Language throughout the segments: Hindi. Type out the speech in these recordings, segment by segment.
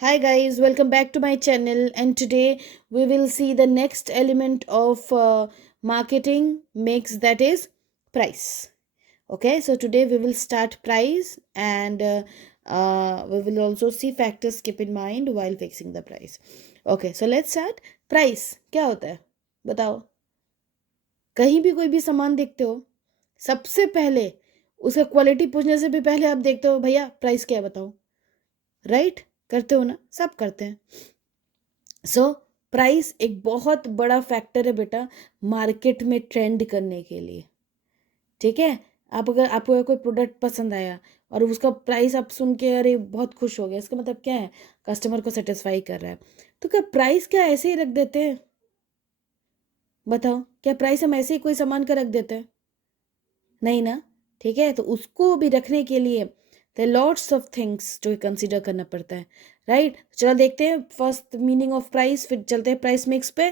Hi guys, welcome back to my channel, and today we will see the next element of marketing mix, that is price. Okay, so today we will start price, and we will also see factors keep in mind while fixing the price. Okay, so let's start. Price क्या होता है बताओ? कहीं भी कोई भी सामान देखते हो, सबसे पहले उसका क्वालिटी पूछने से भी पहले आप देखते हो भैया प्राइस क्या है बताओ, राइट? करते हो ना, सब करते हैं। सो प्राइस एक बहुत बड़ा फैक्टर है बेटा मार्केट में ट्रेंड करने के लिए। ठीक है, आपको अगर कोई प्रोडक्ट पसंद आया और उसका प्राइस आप सुन के अरे बहुत खुश हो गया, इसका मतलब क्या है? कस्टमर को सेटिस्फाई कर रहा है। तो क्या प्राइस क्या ऐसे ही रख देते हैं? बताओ, क्या प्राइस हम ऐसे ही कोई सामान का रख देते हैं? नहीं ना। ठीक है, तो उसको भी रखने के लिए देयर लॉट्स ऑफ थिंग्स जो कंसीडर करना पड़ता है, राइट? चलो देखते हैं फर्स्ट मीनिंग ऑफ प्राइस, फिर चलते हैं प्राइस मिक्स पे,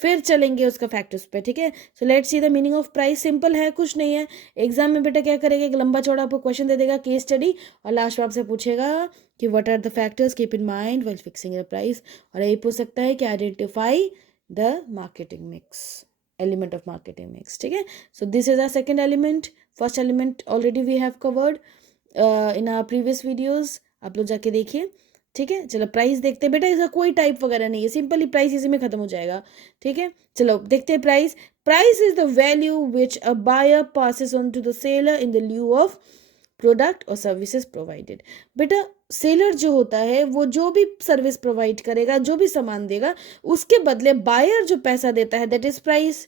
फिर चलेंगे उसका फैक्टर्स पे। ठीक है, so let's see the meaning of price. Simple है, कुछ नहीं है। एग्जाम में बेटा क्या करेगा, एक लंबा चौड़ा आपको क्वेश्चन दे देगा, केस स्टडी, और लास्ट में आपसे पूछेगा कि what are the factors keep in mind while fixing the price, और यही पूछ सकता है कि identify the marketing mix, element of marketing mix. ठीक है, so this is a second element. First element already we have covered in our previous videos, आप लोग जाके देखिए। ठीक है, चलो प्राइस देखते हैं बेटा। इसका कोई टाइप वगैरह नहीं है, सिंपली प्राइस इसी में खत्म हो जाएगा। ठीक है, चलो देखते हैं price. Price is the value which a buyer passes on to the seller in the lieu of product और सर्विसेज प्रोवाइडेड। बेटा सेलर जो होता है वो जो भी सर्विस प्रोवाइड करेगा, जो भी सामान देगा, उसके बदले बायर जो पैसा देता है, दैट इज प्राइस।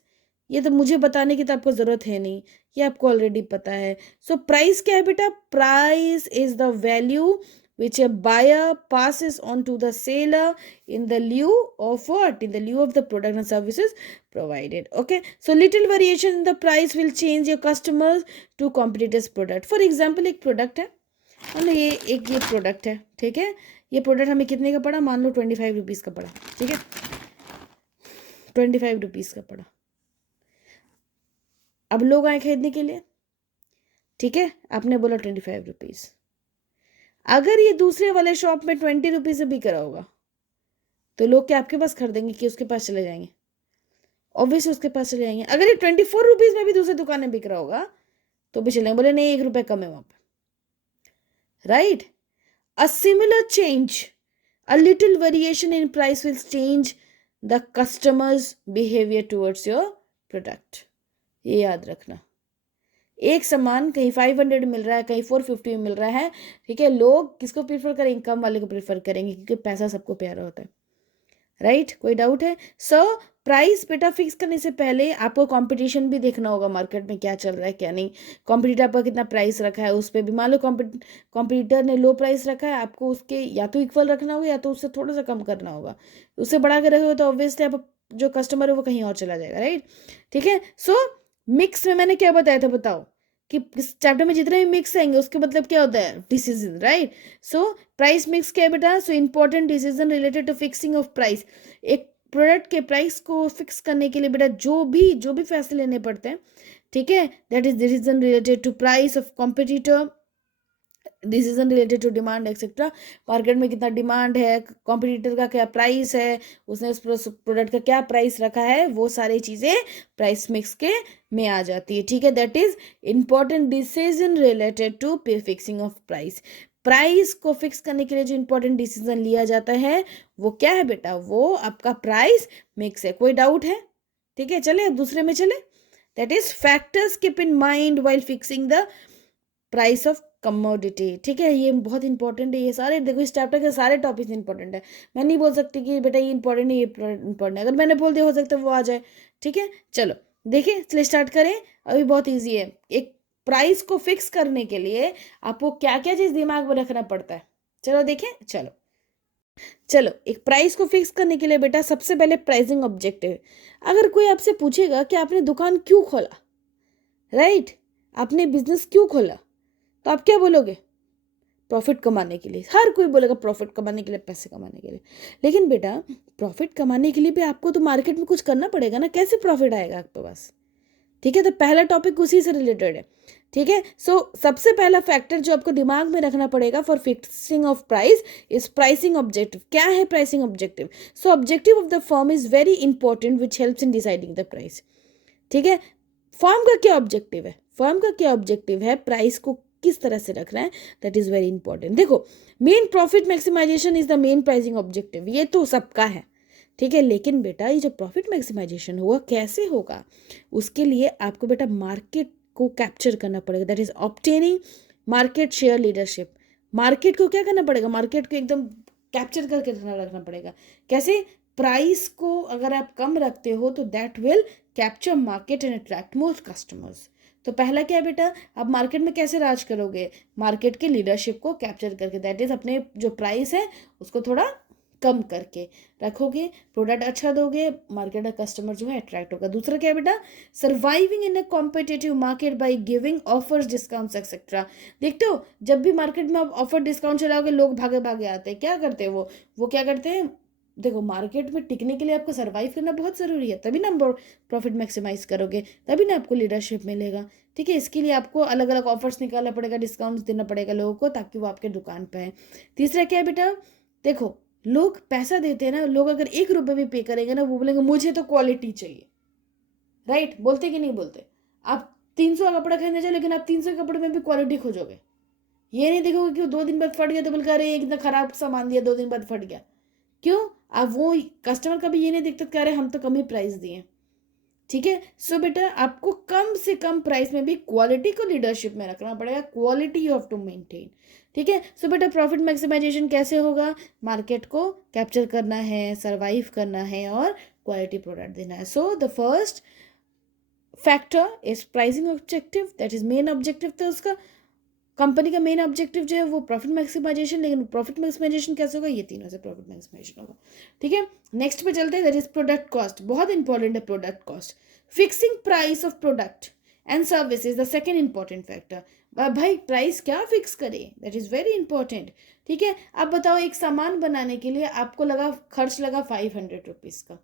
ये तो मुझे बताने की तो आपको जरूरत है नहीं, ये आपको ऑलरेडी पता है। सो प्राइस क्या है बेटा? Price is the value which a buyer passes on to the seller in the lieu of what? In the lieu of the product and services provided. Okay, so little variation in the price will change your customers to competitors product. For example, एक प्रोडक्ट है, मान लो ये प्रोडक्ट है। ठीक है, ये प्रोडक्ट हमें कितने का पड़ा? मान लो 25 रुपीज़ का पड़ा। ठीक है, 25 रुपीज़ का पड़ा। अब लोग आए खरीदने के लिए। ठीक है, आपने बोला 25 रुपीज़। अगर ये दूसरे वाले शॉप में 20 रुपीज़ से बिक रहा होगा, तो लोग क्या आपके पास खरीदेंगे कि उसके पास चले जाएंगे? ऑब्वियसली उसके पास चले जाएंगे। अगर ये 24 रुपीज़ में भी दूसरी दुकान में बिक रहा होगा, तो भी चलेंगे, बोले नहीं 1 रुपये कम है वहाँ पर, right? A similar change, a little variation in price will change the customers behaviour towards your product. ये याद रखना। एक सामान कहीं 500 मिल रहा है, कहीं 450 मिल रहा है। ठीक है, लोग किसको प्रीफर करेंगे? कम वाले को प्रीफर करेंगे, क्योंकि पैसा सबको प्यारा होता है, राइट? कोई डाउट है? सो प्राइस बेटा फिक्स करने से पहले आपको कंपटीशन भी देखना होगा, मार्केट में क्या चल रहा है क्या नहीं। कॉम्पिटिटर आपका कितना प्राइस रखा है उस पर भी, मान लो कॉम्पिटिटर ने लो प्राइस रखा है, आपको उसके या तो इक्वल रखना होगा या तो उससे थोड़ा सा कम करना होगा। उससे बढ़ा के रखोगे तो ऑब्वियसली आप जो कस्टमर है वो कहीं और चला जाएगा, राइट? ठीक है, सो मिक्स में मैंने क्या बताया था बताओ, कि इस चैप्टर में जितने भी मिक्स आएंगे उसके मतलब क्या होता है? Decision, right? So price mix क्या है बेटा? So important decision related to fixing of price. एक प्रोडक्ट के प्राइस को फिक्स करने के लिए बेटा जो भी फैसले लेने पड़ते हैं, ठीक है, that is decision related to price of competitor, decision related to demand etcetera. Market में कितना डिमांड है, कॉम्पिटिटर का क्या प्राइस है, उसने उस प्रोडक्ट का क्या प्राइस रखा है, वो सारी चीज़ें प्राइस मिक्स के में आ जाती है। ठीक है, that is important decision related to fixing of price. Price को फिक्स करने के लिए जो इंपॉर्टेंट डिसीजन लिया जाता है वो क्या है बेटा? वो आपका प्राइस मिक्स है। कोई डाउट है? ठीक है, चले अब दूसरे में चले। That is factors keep in mind while fixing the price of commodity. ठीक है, ये बहुत इंपॉर्टेंट है। ये सारे देखो, इस चैप्टर के सारे टॉपिक्स इंपॉर्टेंट है। मैं नहीं बोल सकती कि बेटा ये इंपॉर्टेंट है ये इंपॉर्टेंट है, अगर मैंने बोल दिया हो सकता है वो आ जाए। ठीक है, चलो देखिए, चलिए स्टार्ट करें। अभी बहुत ईजी है। एक प्राइस को फिक्स करने के लिए आपको क्या क्या चीज़ दिमाग में रखना पड़ता है, चलो देखें। चलो एक प्राइस को फिक्स करने के लिए बेटा सबसे पहले प्राइसिंग ऑब्जेक्टिव। अगर कोई आपसे पूछेगा कि आपने दुकान क्यों खोला, राइट, आपने बिजनेस क्यों खोला, तो आप क्या बोलोगे? प्रॉफिट कमाने के लिए। हर कोई बोलेगा प्रॉफिट कमाने के लिए, पैसे कमाने के लिए। लेकिन बेटा प्रॉफिट कमाने के लिए भी आपको तो मार्केट में कुछ करना पड़ेगा ना, कैसे प्रॉफिट आएगा आपके पास? ठीक है, तो पहला टॉपिक उसी से रिलेटेड है। ठीक है। सो सबसे पहला फैक्टर जो आपको दिमाग में रखना पड़ेगा for fixing of price is pricing objective. क्या है pricing objective? So objective of the firm is very important which helps in deciding the price. ठीक है, फर्म का क्या ऑब्जेक्टिव है? फर्म का क्या ऑब्जेक्टिव है? प्राइस को किस तरह से रखना है, दैट इज वेरी इंपॉर्टेंट। देखो, main profit maximization is the main pricing objective, ये तो सबका है। ठीक है, लेकिन बेटा ये जो प्रॉफिट मैक्सिमाइजेशन होगा कैसे होगा, उसके लिए आपको बेटा मार्केट को कैप्चर करना पड़ेगा, that is obtaining market share leadership. Market को क्या करना पड़ेगा? मार्केट को एकदम कैप्चर करके रखना पड़ेगा। कैसे? प्राइस को अगर आप कम रखते हो तो that will capture market and attract more customers. तो पहला क्या है बेटा, आप मार्केट में कैसे राज करोगे? मार्केट के लीडरशिप को कैप्चर करके, दैट इज अपने जो प्राइस है उसको थोड़ा कम करके रखोगे, प्रोडक्ट अच्छा दोगे, मार्केट का कस्टमर जो है अट्रैक्ट होगा। दूसरा क्या है बेटा, surviving in a competitive market by giving offers, discounts etcetera. देखते हो जब भी मार्केट में आप ऑफर डिस्काउंट चलाओगे लोग भागे भागे आते हैं, क्या करते हैं वो क्या करते हैं? देखो, मार्केट में टिकने के लिए आपको सर्वाइव करना बहुत ज़रूरी है, तभी ना प्रॉफिट मैक्सिमाइज करोगे, तभी ना आपको लीडरशिप मिलेगा। ठीक है, इसके लिए आपको अलग अलग ऑफर्स निकालना पड़ेगा, डिस्काउंट्स देना पड़ेगा लोगों को ताकि वो आपके दुकान पे आए। तीसरा क्या है बेटा, देखो लोग पैसा देते हैं ना, लोग अगर 1 रुपये भी पे करेंगे ना वो बोलेंगे मुझे तो क्वालिटी चाहिए। राइट, बोलते कि नहीं बोलते? आप 300 का कपड़ा खरीदने जाओ लेकिन आप 300 के कपड़े में भी क्वालिटी खोजोगे, ये नहीं देखोगे कि 2 दिन बाद फट गया तो बोल अरे इतना खराब सामान दिया 2 दिन बाद फट गया। क्यों? आप वो कस्टमर का भी ये नहीं देखते कि अरे हम तो कम ही प्राइस दिए। ठीक है, सो बेटा आपको कम से कम प्राइस में भी क्वालिटी को लीडरशिप में रखना पड़ेगा, quality you have to maintain. ठीक है, सो बेटा प्रॉफिट मैक्सिमाइजेशन कैसे होगा? मार्केट को कैप्चर करना है, सरवाइव करना है और क्वालिटी प्रोडक्ट देना है। So the first factor is pricing objective, that is main objective. तो उसका कंपनी का मेन ऑब्जेक्टिव जो है वो प्रॉफिट मैक्सिमाइजेशन, लेकिन प्रॉफिट मैक्सिमाइजेशन कैसे होगा? ये तीनों से प्रॉफिट मैक्सिमाइजेशन होगा। ठीक है, नेक्स्ट पे चलते हैं, दैट इज प्रोडक्ट कॉस्ट। बहुत इंपॉर्टेंट है product cost. Fixing price of product and service is the second important factor. भाई प्राइस क्या फिक्स करें, दैट इज वेरी इंपॉर्टेंट। ठीक है, आप बताओ एक सामान बनाने के लिए आपको खर्च लगा 500 रुपीज़ का।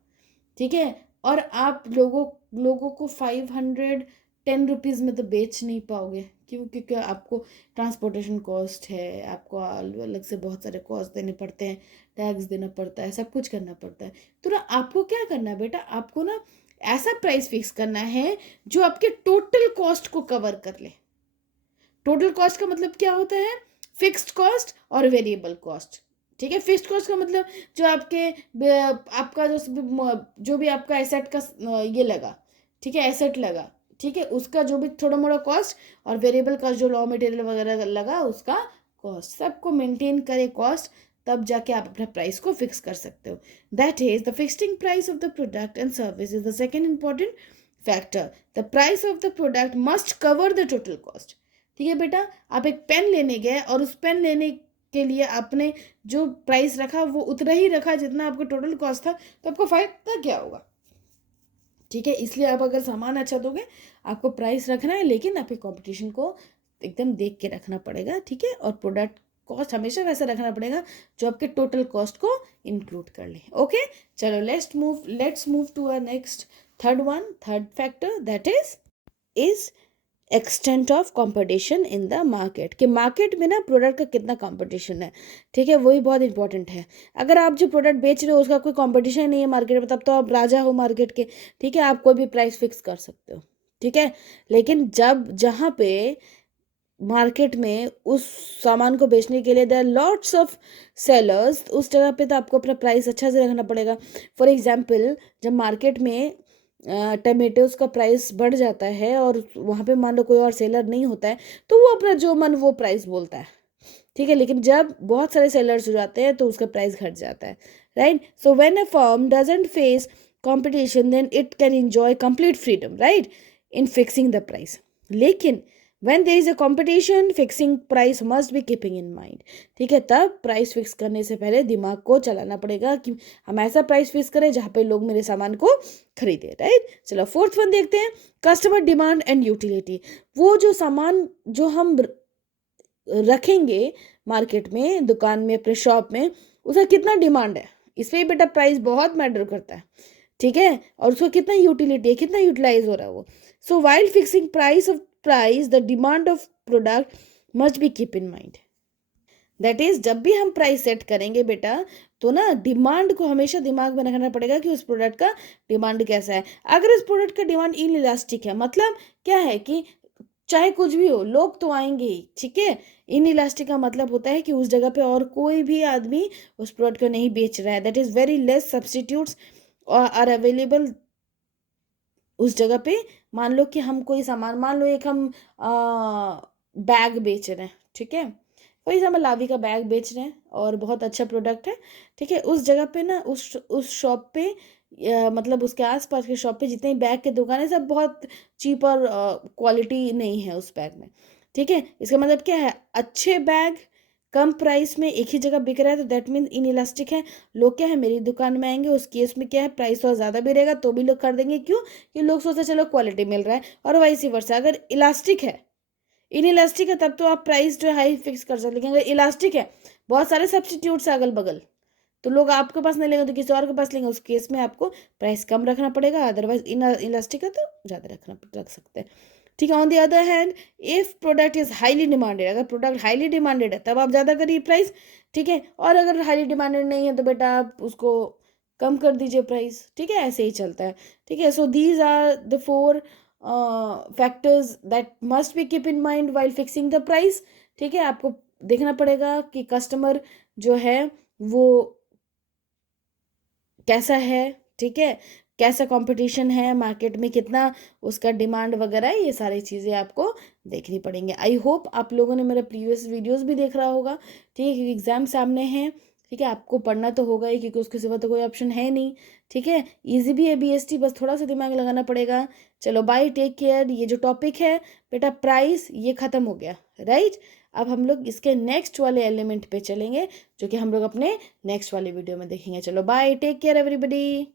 ठीक है, और आप लोगों को 510 रुपीज़ में तो बेच नहीं पाओगे, क्यों? क्योंकि आपको ट्रांसपोर्टेशन कॉस्ट है, आपको अलग से बहुत सारे कॉस्ट देने पड़ते हैं, टैक्स देना पड़ता है, सब कुछ करना पड़ता है। तो ना आपको क्या करना है बेटा, आपको ना ऐसा प्राइस फिक्स करना है जो आपके टोटल कॉस्ट को कवर कर ले। टोटल कॉस्ट का मतलब क्या होता है? फिक्स्ड कॉस्ट और वेरिएबल कॉस्ट। ठीक है, फिक्स्ड कॉस्ट का मतलब जो आपका जो भी आपका एसेट का ये लगा, ठीक है, एसेट लगा, ठीक है, उसका जो भी थोड़ा मोड़ा कॉस्ट, और वेरिएबल कॉस्ट जो रॉ मटेरियल वगैरह लगा उसका कॉस्ट, सबको मेंटेन करे कॉस्ट, तब जाके आप अपना प्राइस को फिक्स कर सकते हो। That is the fixing price of the product and service is the second important factor. The price of the product must cover the total cost. ठीक है बेटा, आप एक पेन लेने गए और उस पेन लेने के लिए आपने जो प्राइस रखा वो उतना ही रखा जितना आपका टोटल कॉस्ट था, तो आपको फायदा क्या होगा? ठीक है, इसलिए आप अगर सामान अच्छा दोगे आपको प्राइस रखना है, लेकिन आपके कंपटीशन को एकदम देख के रखना पड़ेगा। ठीक है, और प्रोडक्ट कॉस्ट हमेशा वैसा रखना पड़ेगा जो आपके टोटल कॉस्ट को इंक्लूड कर ले। ओके, चलो let's move to a next third factor, that is extent of competition in the market. कि मार्केट में ना प्रोडक्ट का कितना कंपटीशन है। ठीक है, वही बहुत इंपॉर्टेंट है। अगर आप जो प्रोडक्ट बेच रहे हो उसका कोई कंपटीशन नहीं है मार्केट में, तब तो आप राजा हो मार्केट के। ठीक है, आप कोई भी प्राइस फिक्स कर सकते हो। ठीक है, लेकिन जहाँ पे मार्केट में उस सामान को बेचने के लिए देयर लॉट्स ऑफ सेलर्स, उस जगह पे तो आपको अपना प्राइस अच्छा से रखना पड़ेगा। फॉर एग्जाम्पल, जब मार्केट में टमेटोज का प्राइस बढ़ जाता है और वहाँ पे मान लो कोई और सेलर नहीं होता है, तो वो अपना जो मन वो प्राइस बोलता है। ठीक है, लेकिन जब बहुत सारे सेलर्स हो जाते हैं तो उसका प्राइस घट जाता है। Right, so when a firm doesn't face competition then it can enjoy complete freedom, right, in fixing the price. लेकिन when there is a competition, fixing price must be keeping in mind। ठीक है, तब प्राइस फिक्स करने से पहले दिमाग को चलाना पड़ेगा कि हम ऐसा प्राइस फिक्स करें जहाँ पे लोग मेरे सामान को खरीदे। राइट, चलो फोर्थ वन देखते हैं, कस्टमर डिमांड एंड यूटिलिटी। वो जो सामान जो हम रखेंगे मार्केट में, दुकान में, अपने शॉप में, उसका कितना डिमांड है, इस पर बेटा प्राइस बहुत मैटर करता है। ठीक है, और उसको कितना यूटिलिटी है, कितना यूटिलाइज हो रहा है वो। So while fixing price of price, the demand of product must be keep in mind. That is जब भी हम प्राइस सेट करेंगे बेटा, तो ना डिमांड को हमेशा दिमाग में रखना पड़ेगा कि उस प्रोडक्ट का डिमांड कैसा है। अगर उस प्रोडक्ट का डिमांड इनइलास्टिक है, मतलब क्या है कि चाहे कुछ भी हो लोग तो आएंगे ही, ठीक है। इनइलास्टिक का मतलब होता है कि उस जगह पे और कोई भी आदमी उस प्रोडक्ट को नहीं बेच रहा है, that is very less substitutes are available उस जगह पे। मान लो कि हम कोई सामान, मान लो एक हम बैग बेच रहे हैं, ठीक है, कोई हम लावी का बैग बेच रहे हैं और बहुत अच्छा प्रोडक्ट है, ठीक है। उस जगह पे ना उस शॉप पे मतलब उसके आसपास के शॉप पे जितने बैग के दुकान है सब बहुत चीप और क्वालिटी नहीं है उस बैग में, ठीक है। इसका मतलब क्या है, अच्छे बैग कम प्राइस में एक ही जगह बिक रहा है, तो दैट मीन्स इन इलास्टिक है। लोग क्या है मेरी दुकान में आएंगे, उस केस में क्या है प्राइस और ज़्यादा भी रहेगा तो भी लोग खरीदेंगे, क्यों कि लोग सोचते चलो क्वालिटी मिल रहा है। और वैसी वर्षा अगर इलास्टिक है, इन इलास्टिक है तब तो आप प्राइस जो है हाई फिक्स कर सकते, लेकिन अगर इलास्टिक है बहुत सारे सब्सटीट्यूट्स है अगल बगल, तो लोग आपके पास नहीं लेंगे तो किसी और के पास लेंगे, उस केस में आपको प्राइस कम रखना पड़ेगा। अदरवाइज इन इलास्टिक है तो ज़्यादा रख सकते हैं, ठीक है। On the other hand if product is highly demanded, अगर प्रोडक्ट हाईली डिमांडेड है तब आप ज़्यादा करिए प्राइस, ठीक है। और अगर हाईली डिमांडेड नहीं है तो बेटा आप उसको कम कर दीजिए प्राइस, ठीक है। ऐसे ही चलता है, ठीक है। So these are the 4 factors that must be keep in mind while fixing the price, ठीक है। आपको देखना पड़ेगा कि कस्टमर जो है वो कैसा है, ठीक है, कैसा कंपटीशन है मार्केट में, कितना उसका डिमांड वगैरह है, ये सारी चीज़ें आपको देखनी पड़ेंगी। आई होप आप लोगों ने मेरा प्रीवियस वीडियोस भी देख रहा होगा, ठीक है, क्योंकि एग्ज़ाम सामने है, ठीक है। आपको पढ़ना तो होगा ही क्योंकि उसके सिवा तो कोई ऑप्शन है नहीं, ठीक है। ईजी भी है बीएसटी, बस थोड़ा सा दिमाग लगाना पड़ेगा। चलो बाय, टेक केयर। ये जो टॉपिक है बेटा प्राइस, ये ख़त्म हो गया, राइट। अब हम लोग इसके नेक्स्ट वाले एलिमेंट पे चलेंगे जो कि हम लोग अपने नेक्स्ट वाले वीडियो में देखेंगे। चलो बाय, टेक केयर एवरीबॉडी।